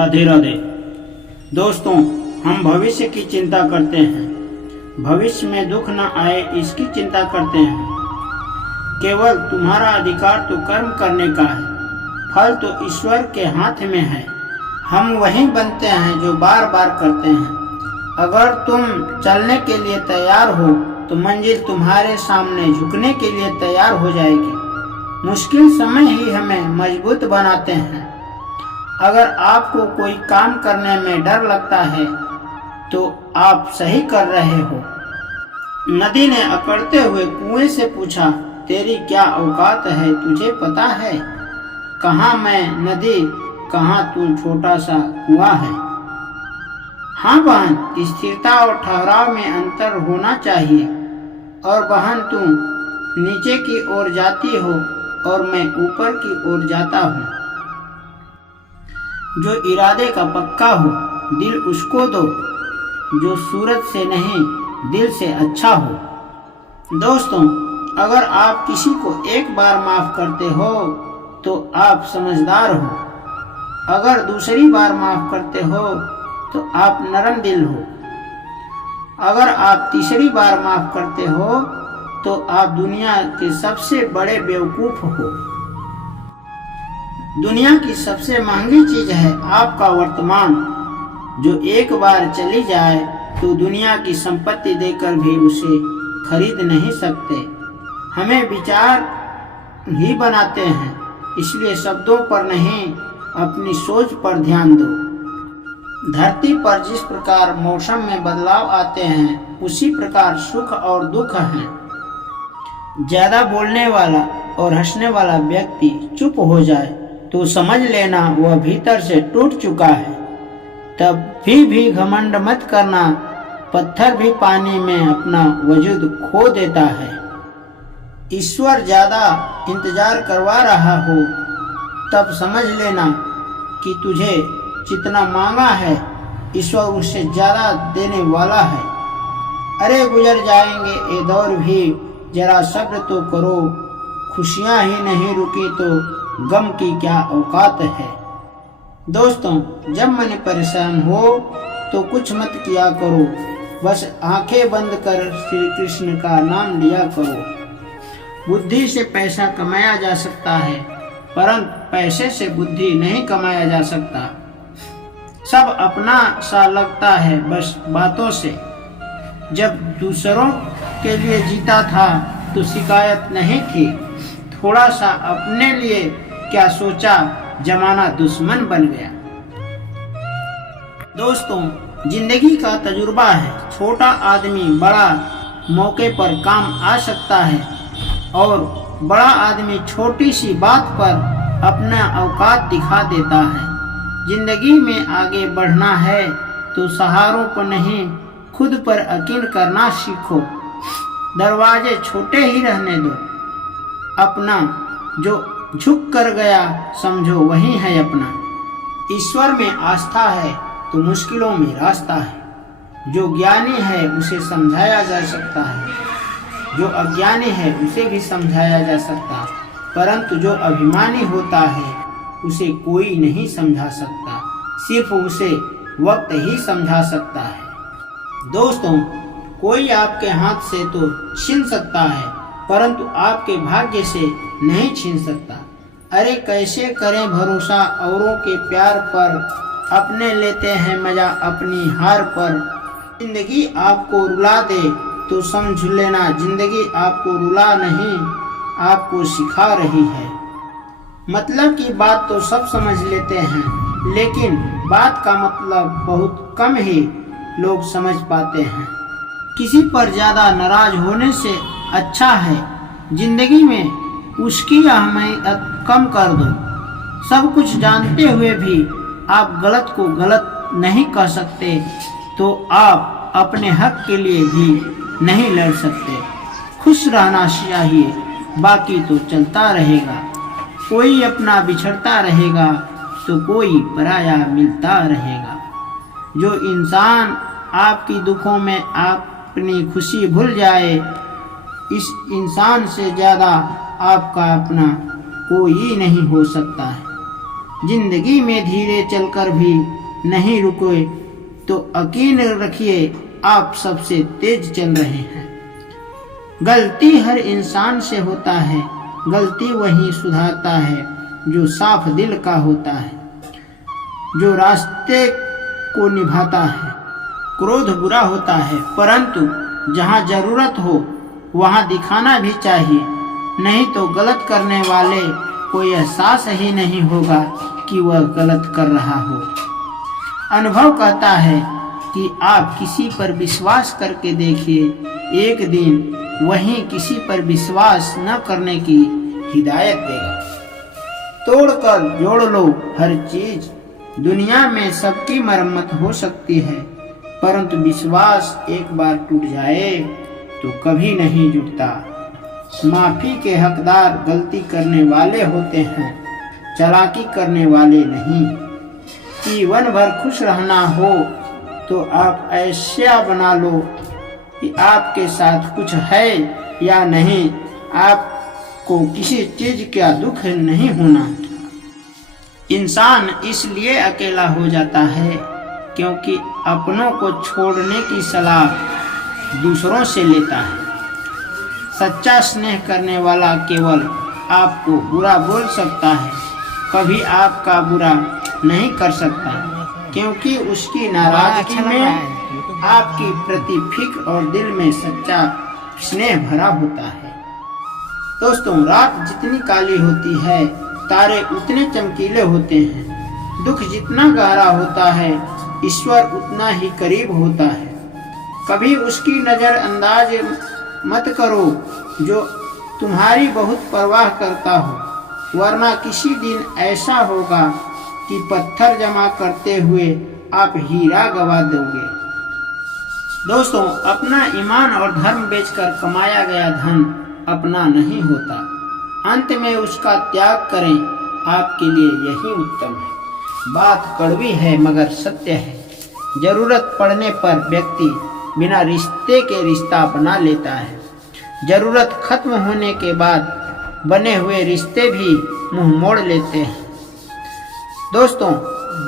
राधे राधे। दोस्तों, हम भविष्य की चिंता करते हैं, भविष्य में दुख न आए इसकी चिंता करते हैं। केवल तुम्हारा अधिकार तो कर्म करने का है, फल तो ईश्वर के हाथ में है। हम वही बनते हैं जो बार बार करते हैं। अगर तुम चलने के लिए तैयार हो तो मंजिल तुम्हारे सामने झुकने के लिए तैयार हो जाएगी। मुश्किल समय ही हमें मजबूत बनाते हैं। अगर आपको कोई काम करने में डर लगता है तो आप सही कर रहे हो। नदी ने अकड़ते हुए कुएं से पूछा, तेरी क्या औकात है, तुझे पता है? कहाँ मैं नदी, कहाँ तू छोटा सा कुआं है। हाँ बहन, स्थिरता और ठहराव में अंतर होना चाहिए। और बहन, तुम नीचे की ओर जाती हो और मैं ऊपर की ओर जाता हूँ। जो इरादे का पक्का हो दिल उसको दो, जो सूरत से नहीं दिल से अच्छा हो। दोस्तों, अगर आप किसी को एक बार माफ करते हो तो आप समझदार हो। अगर दूसरी बार माफ करते हो तो आप नरम दिल हो। अगर आप तीसरी बार माफ करते हो तो आप दुनिया के सबसे बड़े बेवकूफ हो। दुनिया की सबसे महंगी चीज है आपका वर्तमान, जो एक बार चली जाए तो दुनिया की संपत्ति देकर भी उसे खरीद नहीं सकते। हमें विचार ही बनाते हैं, इसलिए शब्दों पर नहीं अपनी सोच पर ध्यान दो। धरती पर जिस प्रकार मौसम में बदलाव आते हैं उसी प्रकार सुख और दुख हैं। ज्यादा बोलने वाला और हंसने वाला व्यक्ति चुप हो जाए तो समझ लेना वह भीतर से टूट चुका है। तब भी घमंड मत करना, पत्थर भी पानी में अपना वजूद खो देता है। ईश्वर ज्यादा इंतजार करवा रहा हो तब समझ लेना कि तुझे जितना मांगा है ईश्वर उससे ज्यादा देने वाला है। अरे गुजर जाएंगे ये दौर भी, जरा सब्र तो करो। खुशियां ही नहीं रुकी तो गम की क्या औकात है। दोस्तों, जब मन परेशान हो तो कुछ मत किया करो, बस आंखें बंद कर श्री कृष्ण का नाम लिया करो। बुद्धि से पैसा कमाया जा सकता है, परंतु पैसे से बुद्धि नहीं कमाया जा सकता। सब अपना सा लगता है बस बातों से। जब दूसरों के लिए जीता था तो शिकायत नहीं थी। थोड़ा सा अपने लिए क्या सोचा, जमाना दुश्मन बन गया। दोस्तों, जिंदगी का तजुर्बा है। छोटा आदमी बड़ा मौके पर काम आ सकता है और बड़ा आदमी छोटी सी बात पर अपना औकात दिखा देता है। जिंदगी में आगे बढ़ना है तो सहारों पर नहीं खुद पर यकीन करना सीखो। दरवाजे छोटे ही रहने दो। अपना जो झुक कर गया समझो वही है अपना। ईश्वर में आस्था है तो मुश्किलों में रास्ता है। जो ज्ञानी है उसे समझाया जा सकता है, जो अज्ञानी है उसे भी समझाया जा सकता, परंतु जो अभिमानी होता है उसे कोई नहीं समझा सकता, सिर्फ उसे वक्त ही समझा सकता है। दोस्तों, कोई आपके हाथ से तो छीन सकता है परंतु आपके भाग्य से नहीं छीन सकता। अरे कैसे करें भरोसा औरों के प्यार पर, अपने लेते हैं मजा अपनी हार पर। जिंदगी आपको रुला दे तो समझ लेना जिंदगी आपको रुला नहीं, आपको सिखा रही है। मतलब की बात तो सब समझ लेते हैं, लेकिन बात का मतलब बहुत कम ही लोग समझ पाते हैं। किसी पर ज्यादा नाराज होने से अच्छा है जिंदगी में उसकी अहमियत कम कर दो। सब कुछ जानते हुए भी आप गलत को गलत नहीं कह सकते तो आप अपने हक के लिए भी नहीं लड़ सकते। खुश रहना चाहिए, बाकी तो चलता रहेगा। कोई अपना बिछड़ता रहेगा तो कोई पराया मिलता रहेगा। जो इंसान आपकी दुखों में अपनी खुशी भूल जाए, इस इंसान से ज्यादा आपका अपना कोई नहीं हो सकता है। जिंदगी में धीरे चलकर भी नहीं रुके तो यकीन रखिए आप सबसे तेज चल रहे हैं। गलती हर इंसान से होता है, गलती वही सुधारता है जो साफ दिल का होता है, जो रास्ते को निभाता है। क्रोध बुरा होता है, परंतु जहाँ जरूरत हो वहाँ दिखाना भी चाहिए, नहीं तो गलत करने वाले को एहसास ही नहीं होगा कि वह गलत कर रहा हो। अनुभव कहता है कि आप किसी पर विश्वास करके देखिए, एक दिन वही किसी पर विश्वास न करने की हिदायत देगा। तोड़कर जोड़ लो हर चीज, दुनिया में सबकी मरम्मत हो सकती है, परंतु विश्वास एक बार टूट जाए तो कभी नहीं जुड़ता। माफी के हकदार गलती करने वाले होते हैं, चालाकी करने वाले नहीं। जीवन भर खुश रहना हो तो आप ऐसा बना लो कि आपके साथ कुछ है या नहीं, आपको किसी चीज का दुख नहीं होना। इंसान इसलिए अकेला हो जाता है क्योंकि अपनों को छोड़ने की सलाह दूसरों से लेता है। सच्चा स्नेह करने वाला केवल आपको बुरा बोल सकता है, कभी आपका बुरा नहीं कर सकता, क्योंकि उसकी नाराजगी में आपकी प्रति फिक्र और दिल में सच्चा स्नेह भरा होता है। दोस्तों, रात जितनी काली होती है तारे उतने चमकीले होते हैं। दुख जितना गहरा होता है ईश्वर उतना ही करीब होता है। कभी उसकी नजरअंदाज मत करो जो तुम्हारी बहुत परवाह करता हो, वरना किसी दिन ऐसा होगा कि पत्थर जमा करते हुए आप हीरा गवा दोगे। दोस्तों, अपना ईमान और धर्म बेचकर कमाया गया धन अपना नहीं होता, अंत में उसका त्याग करें, आपके लिए यही उत्तम है। बात कड़वी है मगर सत्य है। जरूरत पड़ने पर व्यक्ति बिना रिश्ते के रिश्ता बना लेता है। जरूरत खत्म होने के बाद बने हुए रिश्ते भी मुंह मोड़ लेते हैं। दोस्तों,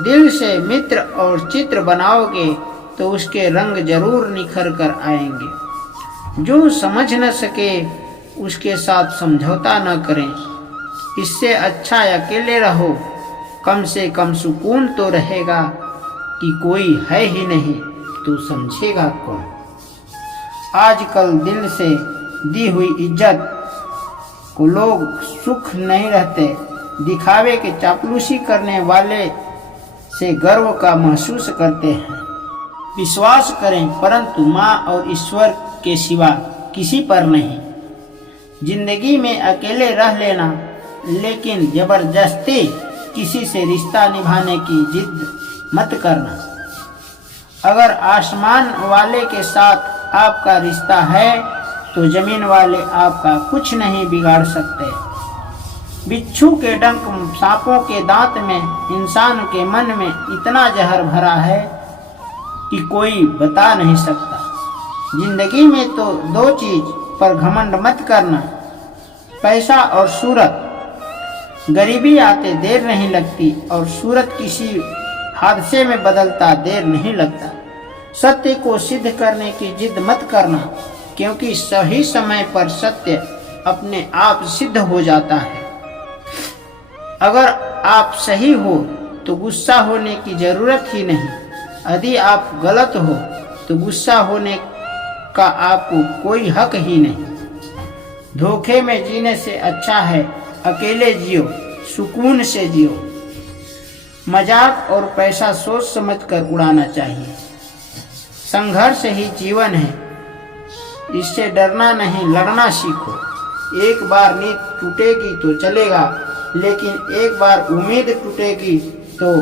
दिल से मित्र और चित्र बनाओगे तो उसके रंग जरूर निखर कर आएंगे। जो समझ न सके उसके साथ समझौता न करें। इससे अच्छा अकेले रहो, कम से कम सुकून तो रहेगा कि कोई है ही नहीं तो समझेगा कौन। आजकल दिल से दी हुई इज्जत को लोग सुख नहीं रहते, दिखावे के चापलूसी करने वाले से गर्व का महसूस करते हैं। विश्वास करें, परंतु माँ और ईश्वर के सिवा किसी पर नहीं। जिंदगी में अकेले रह लेना, लेकिन जबरदस्ती किसी से रिश्ता निभाने की जिद मत करना। अगर आसमान वाले के साथ आपका रिश्ता है तो जमीन वाले आपका कुछ नहीं बिगाड़ सकते। बिच्छू के डंक, सांपों के दांत में, इंसान के मन में इतना जहर भरा है कि कोई बता नहीं सकता। जिंदगी में तो दो चीज पर घमंड मत करना, पैसा और सूरत। गरीबी आते देर नहीं लगती और सूरत किसी हादसे में बदलता देर नहीं लगता। सत्य को सिद्ध करने की जिद मत करना, क्योंकि सही समय पर सत्य अपने आप सिद्ध हो जाता है। अगर आप सही हो तो गुस्सा होने की जरूरत ही नहीं। यदि आप गलत हो तो गुस्सा होने का आपको कोई हक ही नहीं। धोखे में जीने से अच्छा है अकेले जियो, सुकून से जियो। मजाक और पैसा सोच समझकर उड़ाना चाहिए। संघर्ष ही जीवन है, इससे डरना नहीं, लड़ना सीखो। एक बार नींद टूटेगी तो चलेगा, लेकिन एक बार उम्मीद टूटेगी तो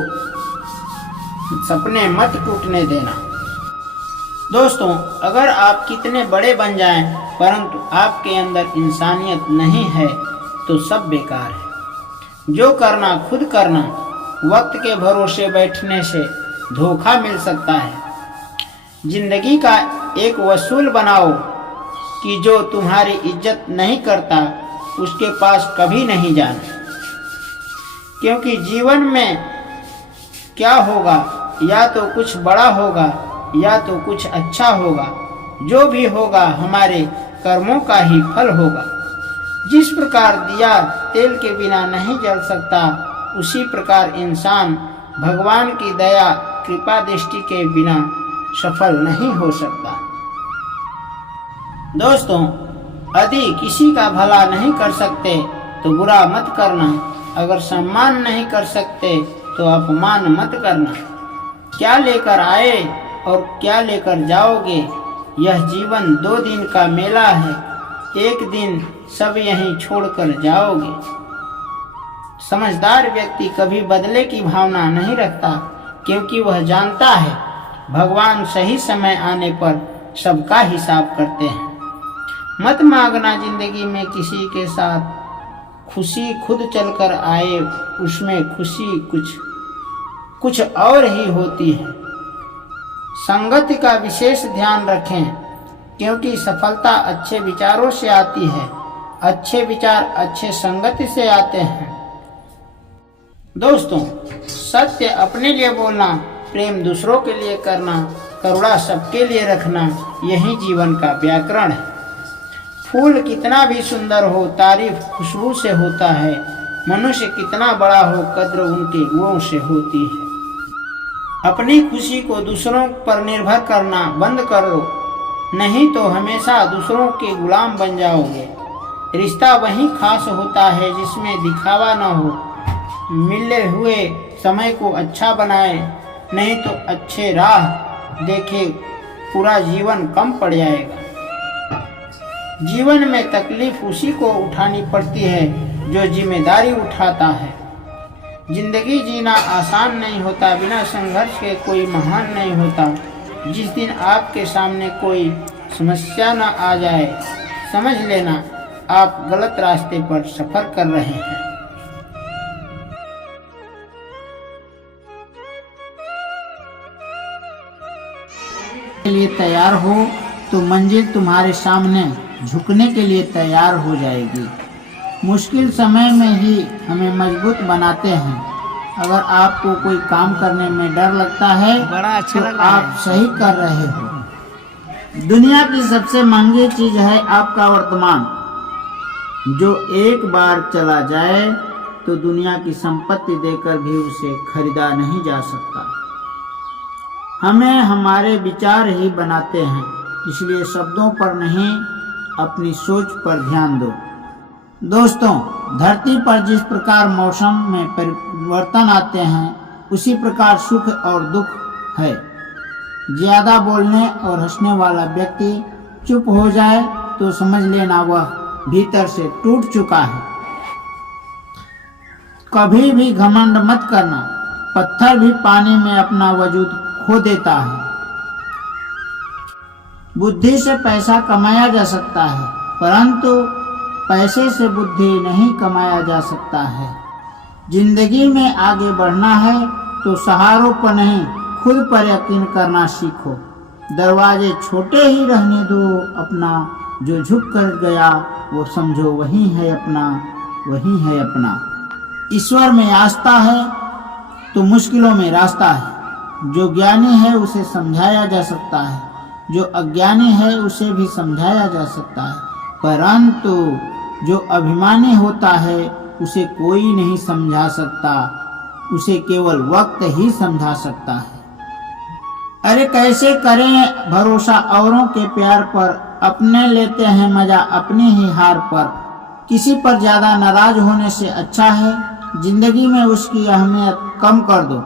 सपने मत टूटने देना। दोस्तों, अगर आप कितने बड़े बन जाएं, परंतु आपके अंदर इंसानियत नहीं है तो सब बेकार है। जो करना खुद करना। वक्त के भरोसे बैठने से धोखा मिल सकता है। जिंदगी का एक वसूल बनाओ कि जो तुम्हारी इज्जत नहीं करता उसके पास कभी नहीं जाना। क्योंकि जीवन में क्या होगा, या तो कुछ बड़ा होगा या तो कुछ अच्छा होगा। जो भी होगा हमारे कर्मों का ही फल होगा। जिस प्रकार दिया तेल के बिना नहीं जल सकता, उसी प्रकार इंसान भगवान की दया कृपा दृष्टि के बिना सफल नहीं हो सकता। दोस्तों, यदि किसी का भला नहीं कर सकते तो बुरा मत करना। अगर सम्मान नहीं कर सकते तो अपमान मत करना। क्या लेकर आए और क्या लेकर जाओगे, यह जीवन 2 दिन का मेला है। एक दिन सब यहीं छोड़कर जाओगे। समझदार व्यक्ति कभी बदले की भावना नहीं रखता, क्योंकि वह जानता है भगवान सही समय आने पर सबका हिसाब करते हैं। मत मांगना जिंदगी में किसी के साथ खुशी खुद चलकर आए, उसमें खुशी कुछ और ही होती है। संगति का विशेष ध्यान रखें, क्योंकि सफलता अच्छे विचारों से आती है। अच्छे विचार अच्छे संगति से आते हैं। दोस्तों, सत्य अपने लिए बोलना, प्रेम दूसरों के लिए करना, करुणा सबके लिए रखना, यही जीवन का व्याकरण है। फूल कितना भी सुंदर हो, तारीफ खुशबू से होता है। मनुष्य कितना बड़ा हो, कद्र उनके गुणों से होती है। अपनी खुशी को दूसरों पर निर्भर करना बंद करो, नहीं तो हमेशा दूसरों के गुलाम बन जाओगे। रिश्ता वही खास होता है जिसमें दिखावा न हो। मिले हुए समय को अच्छा बनाए, नहीं तो अच्छे राह देखे पूरा जीवन कम पड़ जाएगा। जीवन में तकलीफ उसी को उठानी पड़ती है जो जिम्मेदारी उठाता है। जिंदगी जीना आसान नहीं होता, बिना संघर्ष के कोई महान नहीं होता। जिस दिन आपके सामने कोई समस्या न आ जाए, समझ लेना आप गलत रास्ते पर सफर कर रहे हैं। के लिए तैयार हो तो मंजिल तुम्हारे सामने झुकने के लिए तैयार हो जाएगी। मुश्किल समय में ही हमें मजबूत बनाते हैं। अगर आपको कोई काम करने में डर लगता है तो आप सही कर रहे हो। दुनिया की सबसे महंगी चीज है आपका वर्तमान, जो एक बार चला जाए तो दुनिया की संपत्ति देकर भी उसे खरीदा नहीं जा सकता। हमें हमारे विचार ही बनाते हैं, इसलिए शब्दों पर नहीं, अपनी सोच पर ध्यान दो। दोस्तों, धरती पर जिस प्रकार मौसम में परिवर्तन आते हैं, उसी प्रकार सुख और दुख है। ज्यादा बोलने और हंसने वाला व्यक्ति चुप हो जाए तो समझ लेना वह भीतर से टूट चुका है। कभी भी घमंड मत करना, पत्थर भी पानी में अपना वजूद खो देता है। बुद्धि से पैसा कमाया जा सकता है, परंतु पैसे से बुद्धि नहीं कमाया जा सकता है। जिंदगी में आगे बढ़ना है तो सहारों पर नहीं, खुद पर यकीन करना सीखो। दरवाजे छोटे ही रहने दो अपना, जो झुक कर गया वो समझो वही है अपना, वही है अपना। ईश्वर में आस्था है तो मुश्किलों में रास्ता है। जो ज्ञानी है उसे समझाया जा सकता है, जो अज्ञानी है उसे भी समझाया जा सकता है, परंतु जो अभिमानी होता है उसे कोई नहीं समझा सकता, उसे केवल वक्त ही समझा सकता है। अरे कैसे करें भरोसा औरों के प्यार पर, अपने लेते हैं मजा अपनी ही हार पर। किसी पर ज्यादा नाराज होने से अच्छा है जिंदगी में उसकी अहमियत कम कर दो।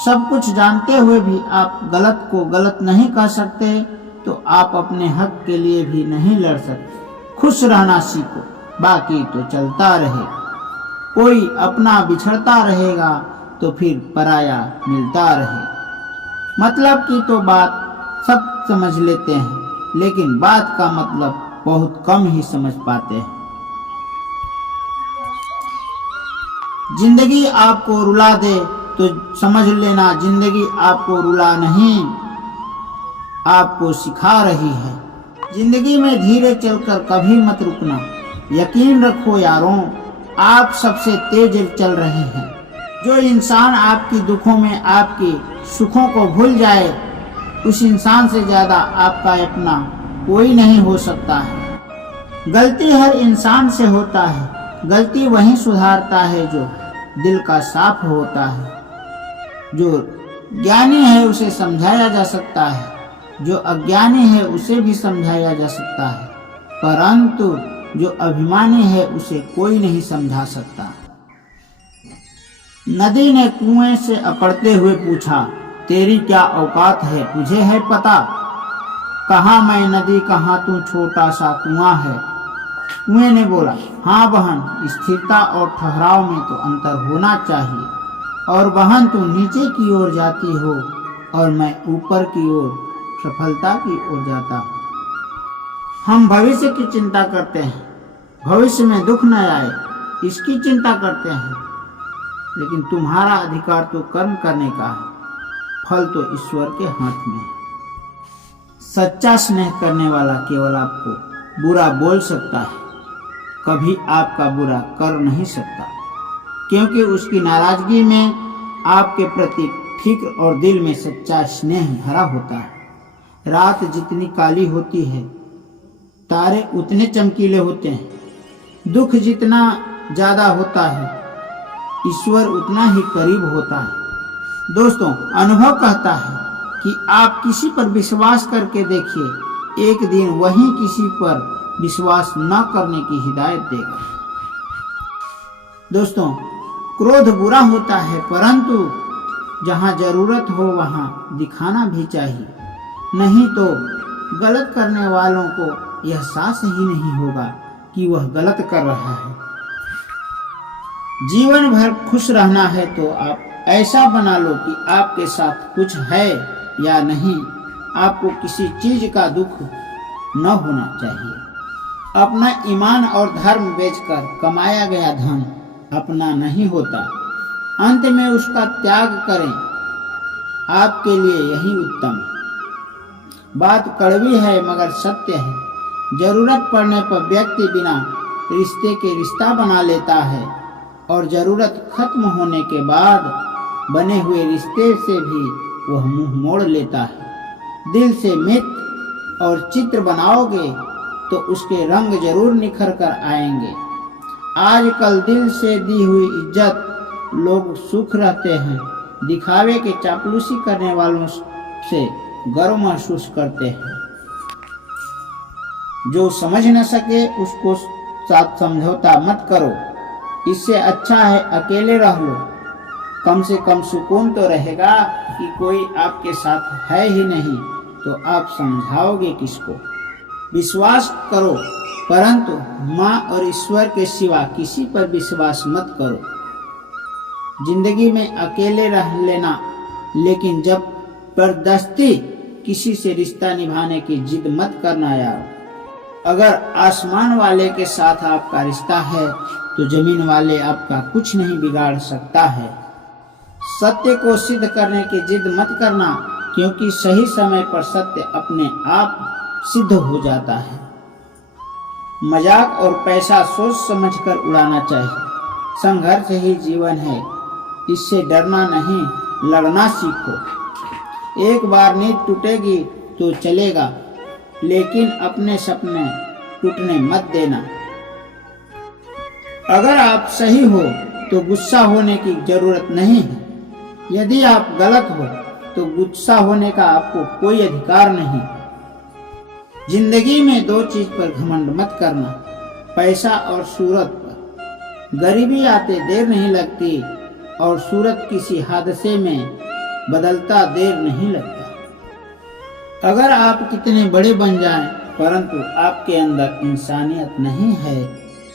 सब कुछ जानते हुए भी आप गलत को गलत नहीं कर सकते तो आप अपने हक के लिए भी नहीं लड़ सकते। खुश रहना सीखो, बाकी तो चलता रहे। कोई अपना बिछड़ता रहेगा तो फिर पराया मिलता रहे। मतलब की तो बात सब समझ लेते हैं, लेकिन बात का मतलब बहुत कम ही समझ पाते हैं। जिंदगी आपको रुला दे तो समझ लेना जिंदगी आपको रुला नहीं, आपको सिखा रही है। जिंदगी में धीरे चलकर कभी मत रुकना। यकीन रखो यारों, आप सबसे तेज चल रहे हैं। जो इंसान आपकी दुखों में आपके सुखों को भूल जाए, उस इंसान से ज्यादा आपका अपना कोई नहीं हो सकता है। गलती हर इंसान से होता है, गलती वही सुधारता है जो दिल का साफ होता है। जो ज्ञानी है उसे समझाया जा सकता है, जो अज्ञानी है उसे भी समझाया जा सकता है, परंतु जो अभिमानी है उसे कोई नहीं समझा सकता। नदी ने कुएं से अकड़ते हुए पूछा, तेरी क्या औकात है, तुझे है पता? कहाँ मैं नदी, कहाँ तू छोटा सा कुआं है। कुएं ने बोला, हाँ बहन, स्थिरता और ठहराव में तो अंतर होना चाहिए। और बहन, तू नीचे की ओर जाती हो और मैं ऊपर की ओर सफलता की ओर जाता हूँ। हम भविष्य की चिंता करते हैं, भविष्य में दुख न आए इसकी चिंता करते हैं, लेकिन तुम्हारा अधिकार तो कर्म करने का है, फल तो ईश्वर के हाथ में है। सच्चा स्नेह करने वाला केवल आपको बुरा बोल सकता है, कभी आपका बुरा कर नहीं सकता, क्योंकि उसकी नाराजगी में आपके प्रति फिक्र और दिल में सच्चा स्नेह भरा होता है। रात जितनी काली होती है, तारे उतने चमकीले होते हैं। दुख जितना ज्यादा होता है, ईश्वर उतना ही करीब होता है। दोस्तों, अनुभव कहता है कि आप किसी पर विश्वास करके देखिए, एक दिन वही किसी पर विश्वास न करने की हिदायत देगा। दोस्तों, क्रोध बुरा होता है, परंतु जहाँ जरूरत हो वहाँ दिखाना भी चाहिए, नहीं तो गलत करने वालों को एहसास ही नहीं होगा कि वह गलत कर रहा है। जीवन भर खुश रहना है तो आप ऐसा बना लो कि आपके साथ कुछ है या नहीं, आपको किसी चीज का दुख न होना चाहिए। अपना ईमान और धर्म बेचकर कमाया गया धन अपना नहीं होता, अंत में उसका त्याग करें, आपके लिए यही उत्तम है। बात कड़वी है मगर सत्य है। जरूरत पड़ने पर व्यक्ति बिना रिश्ते के रिश्ता बना लेता है और जरूरत खत्म होने के बाद बने हुए रिश्ते से भी वह मुंह मोड़ लेता है। दिल से मित्र और चित्र बनाओगे तो उसके रंग जरूर निखर कर आएंगे। आजकल दिल से दी हुई इज्जत लोग सुख रहते हैं, दिखावे के चापलूसी करने वालों से गर्व महसूस करते हैं। जो समझ न सके उसको साथ समझौता मत करो, इससे अच्छा है अकेले रह लो, कम से कम सुकून तो रहेगा कि कोई आपके साथ है ही नहीं, तो आप समझाओगे किसको। विश्वास करो, परंतु माँ और ईश्वर के सिवा किसी पर विश्वास मत करो। जिंदगी में अकेले रह लेना, लेकिन जबरदस्ती किसी से रिश्ता निभाने की जिद मत करना यार। अगर आसमान वाले के साथ आपका रिश्ता है तो जमीन वाले आपका कुछ नहीं बिगाड़ सकता है। सत्य को सिद्ध करने की जिद मत करना, क्योंकि सही समय पर सत्य अपने आप सिद्ध हो जाता है। मजाक और पैसा सोच समझकर उड़ाना चाहिए। संघर्ष ही जीवन है, इससे डरना नहीं, लड़ना सीखो। एक बार नींद टूटेगी तो चलेगा, लेकिन अपने सपने टूटने मत देना। अगर आप सही हो तो गुस्सा होने की जरूरत नहीं है, यदि आप गलत हो तो गुस्सा होने का आपको कोई अधिकार नहीं। जिंदगी में दो चीज पर घमंड मत करना, पैसा और सूरत पर। गरीबी आते देर नहीं लगती और सूरत किसी हादसे में बदलता देर नहीं लगता। अगर आप कितने बड़े बन जाएं, परंतु आपके अंदर इंसानियत नहीं है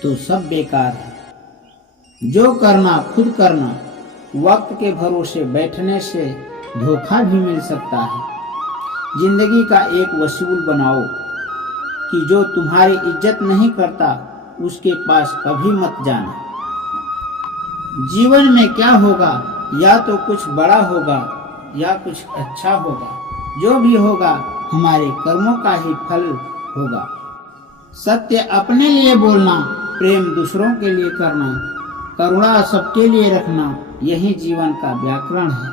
तो सब बेकार है। जो करना खुद करना। वक्त के भरोसे बैठने से धोखा भी मिल सकता है। जिंदगी का एक वसूल बनाओ कि जो तुम्हारी इज्जत नहीं करता उसके पास कभी मत जाना। जीवन में क्या होगा, या तो कुछ बड़ा होगा या कुछ अच्छा होगा। जो भी होगा हमारे कर्मों का ही फल होगा। सत्य अपने लिए बोलना, प्रेम दूसरों के लिए करना, करुणा सबके लिए रखना, यही जीवन का व्याकरण है।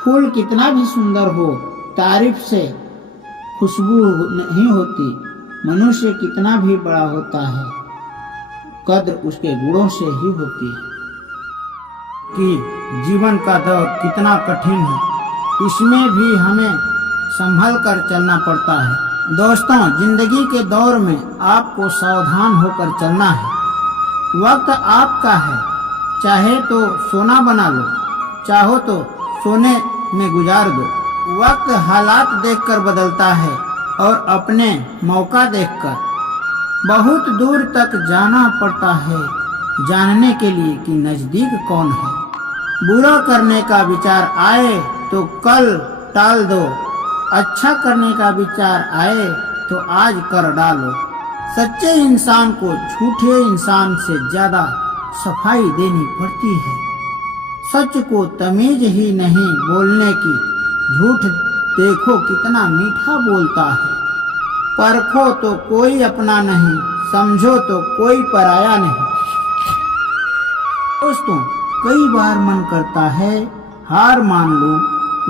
फूल कितना भी सुंदर हो, तारीफ से खुशबू नहीं होती। मनुष्य कितना भी बड़ा होता है, कद्र उसके गुणों से ही होती है। कि जीवन का दौर कितना कठिन है, इसमें भी हमें संभल कर चलना पड़ता है। दोस्तों, जिंदगी के दौर में आपको सावधान होकर चलना है। वक्त आपका है, चाहे तो सोना बना लो, चाहो तो सोने में गुजार दो। वक्त हालात देखकर बदलता है और अपने मौका देखकर। बहुत दूर तक जाना पड़ता है जानने के लिए कि नजदीक कौन है। बुरा करने का विचार आए तो कल टाल दो, अच्छा करने का विचार आए तो आज कर डालो। सच्चे इंसान को झूठे इंसान से ज्यादा सफाई देनी पड़ती है। सच को तमीज ही नहीं बोलने की, झूठ देखो कितना मीठा बोलता है। परखो तो कोई अपना नहीं, समझो तो कोई पराया नहीं। दोस्तों, कई बार मन करता है हार मान लूं,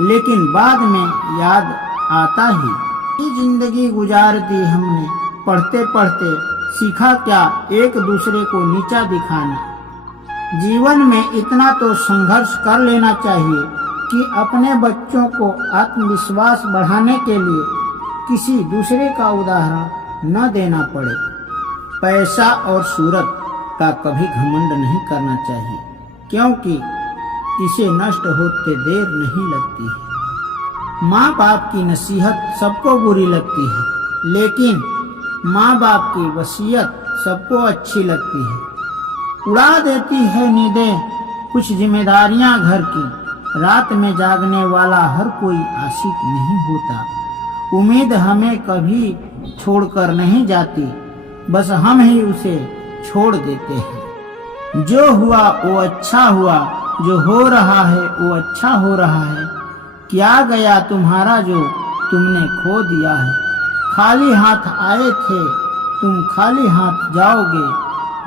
लेकिन बाद में याद आता ही जिंदगी गुजार दी हमने। पढ़ते पढ़ते सीखा क्या एक दूसरे को नीचा दिखाना। जीवन में इतना तो संघर्ष कर लेना चाहिए कि अपने बच्चों को आत्मविश्वास बढ़ाने के लिए किसी दूसरे का उदाहरण न देना पड़े। पैसा और सूरत का कभी घमंड नहीं करना चाहिए, क्योंकि इसे नष्ट होते देर नहीं लगती है। माँ बाप की नसीहत सबको बुरी लगती है, लेकिन माँ बाप की वसीयत सबको अच्छी लगती है। उड़ा देती है नींदें कुछ जिम्मेदारियां घर की। रात में जागने वाला हर कोई आशिक नहीं होता। उम्मीद हमें कभी छोड़कर नहीं जाती, बस हम ही उसे छोड़ देते हैं। जो हुआ वो अच्छा हुआ, जो हो रहा है वो अच्छा हो रहा है। क्या गया तुम्हारा जो तुमने खो दिया है। खाली हाथ आए थे तुम खाली हाथ जाओगे।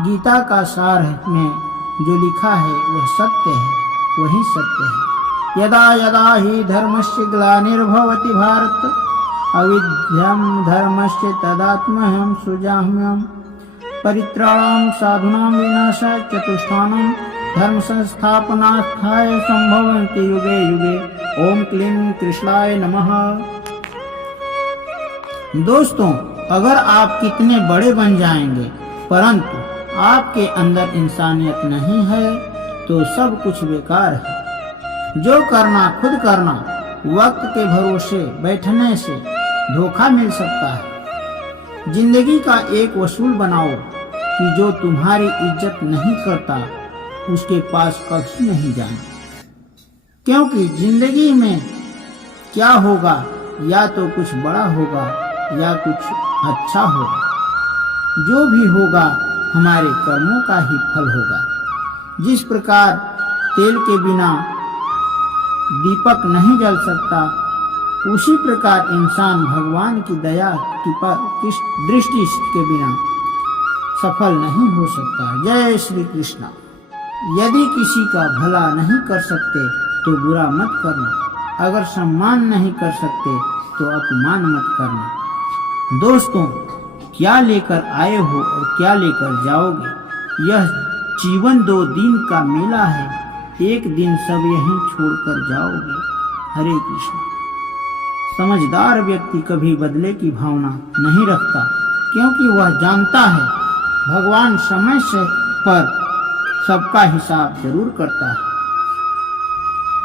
गीता का सार में जो लिखा है वह सत्य है, वही सत्य है। यदा यदा ही धर्मस्य ग्लानिर्भवति भारत, अविद्यम धर्मस्य तदात्महं सृजाम्यहम्। परित्राणां साधूनां विनाशाय चतुष्टानं धर्म संस्थापनार्थाय संभवन्ति युगे युगे। ओम क्लीं कृष्णाय नमः। दोस्तों, अगर आप कितने बड़े बन जाएंगे, परंतु आपके अंदर इंसानियत नहीं है तो सब कुछ बेकार है। जो करना खुद करना। वक्त के भरोसे बैठने से धोखा मिल सकता है। जिंदगी का एक वसूल बनाओ कि जो तुम्हारी इज्जत नहीं करता उसके पास कभी नहीं जाना, क्योंकि जिंदगी में क्या होगा, या तो कुछ बड़ा होगा या कुछ अच्छा होगा। जो भी होगा हमारे कर्मों का ही फल होगा। जिस प्रकार तेल के बिना दीपक नहीं जल सकता, उसी प्रकार इंसान भगवान की दया की दृष्टि के बिना सफल नहीं हो सकता। जय श्री कृष्णा। यदि किसी का भला नहीं कर सकते तो बुरा मत करना। अगर सम्मान नहीं कर सकते तो अपमान मत करना। दोस्तों, क्या लेकर आए हो और क्या लेकर जाओगे। यह जीवन 2 दिन का मेला है, एक दिन सब यहीं छोड़कर जाओगे। हरे कृष्ण। समझदार व्यक्ति कभी बदले की भावना नहीं रखता, क्योंकि वह जानता है भगवान समय से पर सबका हिसाब जरूर करता है।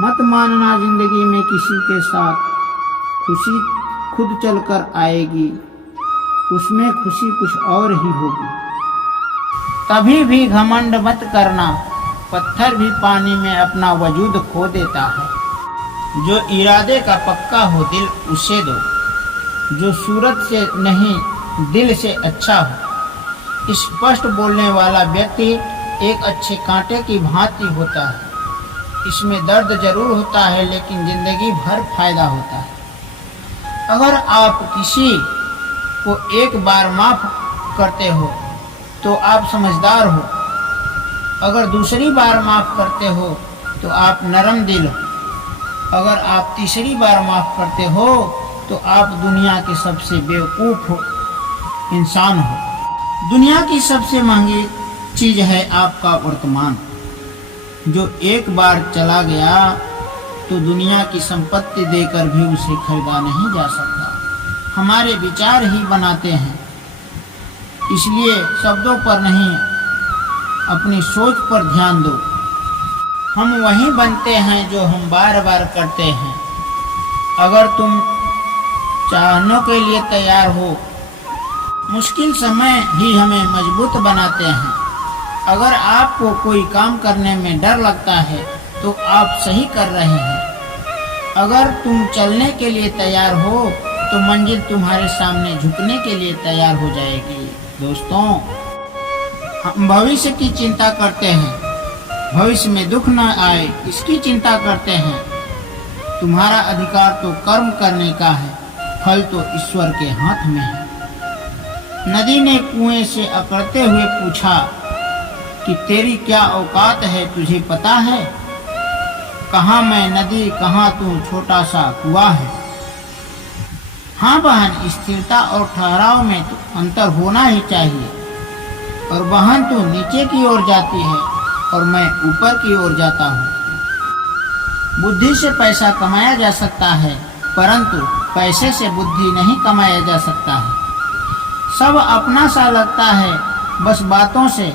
मत मानना जिंदगी में किसी के साथ खुशी खुद चलकर आएगी, उसमें खुशी कुछ और ही होगी। कभी भी घमंड मत करना, पत्थर भी पानी में अपना वजूद खो देता है। जो इरादे का पक्का हो दिल उसे दो, जो सूरत से नहीं दिल से अच्छा हो। स्पष्ट बोलने वाला व्यक्ति एक अच्छे कांटे की भांति होता है। इसमें दर्द जरूर होता है, लेकिन जिंदगी भर फायदा होता है। अगर आप किसी को एक बार माफ करते हो तो आप समझदार हो। अगर दूसरी बार माफ करते हो तो आप नरम दिल हो। अगर आप तीसरी बार माफ करते हो तो आप दुनिया के सबसे बेवकूफ हो इंसान हो। दुनिया की सबसे महंगी चीज है आपका वर्तमान, जो एक बार चला गया तो दुनिया की संपत्ति देकर भी उसे खरीदा नहीं जा सकता। हमारे विचार ही बनाते हैं, इसलिए शब्दों पर नहीं अपनी सोच पर ध्यान दो। हम वही बनते हैं जो हम बार बार करते हैं। अगर तुम चाहने के लिए तैयार हो, मुश्किल समय ही हमें मजबूत बनाते हैं। अगर आपको कोई काम करने में डर लगता है तो आप सही कर रहे हैं। अगर तुम चलने के लिए तैयार हो तो मंजिल तुम्हारे सामने झुकने के लिए तैयार हो जाएगी। दोस्तों, हम भविष्य की चिंता करते हैं, भविष्य में दुख न आए इसकी चिंता करते हैं। तुम्हारा अधिकार तो कर्म करने का है, फल तो ईश्वर के हाथ में है। नदी ने कुएं से अकड़ते हुए पूछा कि तेरी क्या औकात है, तुझे पता है? कहाँ मैं नदी, कहाँ तू छोटा सा कुआं है। हाँ बहन, स्थिरता और ठहराव में तो अंतर होना ही चाहिए। और बहन तू नीचे की ओर जाती है और मैं ऊपर की ओर जाता हूँ। बुद्धि से पैसा कमाया जा सकता है, परंतु पैसे से बुद्धि नहीं कमाया जा सकता है। सब अपना सा लगता है बस बातों से।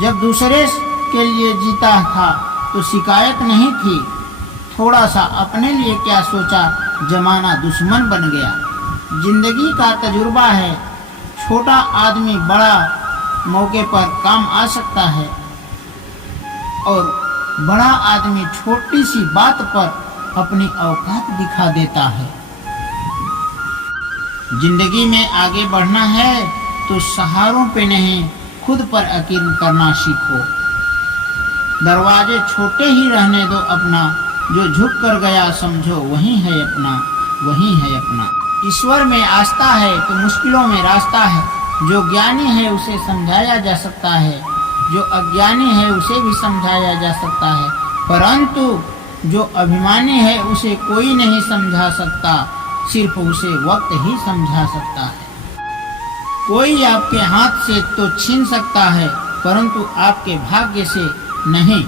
जब दूसरे के लिए जीता था तो शिकायत नहीं थी। थोड़ा सा अपने लिए क्या सोचा, जमाना दुश्मन बन गया। जिंदगी का तजुर्बा है, छोटा आदमी बड़ा मौके पर काम आ सकता है और बड़ा आदमी छोटी सी बात पर अपनी औकात दिखा देता है। जिंदगी में आगे बढ़ना है तो सहारों पे नहीं, खुद पर यकीन करना सीखो। दरवाजे छोटे ही रहने दो अपना, जो झुक कर गया समझो वही है अपना, वही है अपना। ईश्वर में आस्था है तो मुश्किलों में रास्ता है। जो ज्ञानी है उसे समझाया जा सकता है, जो अज्ञानी है उसे भी समझाया जा सकता है, परंतु जो अभिमानी है उसे कोई नहीं समझा सकता, सिर्फ उसे वक्त ही समझा सकता है। कोई आपके हाथ से तो छीन सकता है, परंतु आपके भाग्य से नहीं।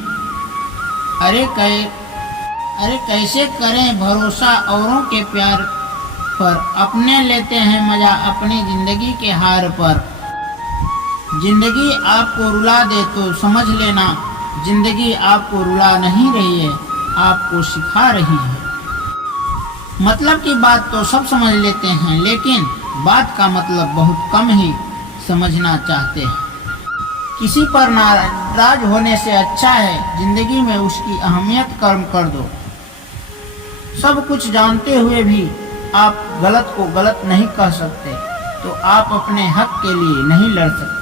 अरे कैसे करें भरोसा औरों के प्यार पर, अपने लेते हैं मजा अपनी जिंदगी के हार पर। जिंदगी आपको रुला दे तो समझ लेना, जिंदगी आपको रुला नहीं रही है, आपको सिखा रही है। मतलब की बात तो सब समझ लेते हैं, लेकिन बात का मतलब बहुत कम ही समझना चाहते हैं। किसी पर नाराज होने से अच्छा है जिंदगी में उसकी अहमियत कम कर दो। सब कुछ जानते हुए भी आप गलत को गलत नहीं कह सकते, तो आप अपने हक के लिए नहीं लड़ सकते।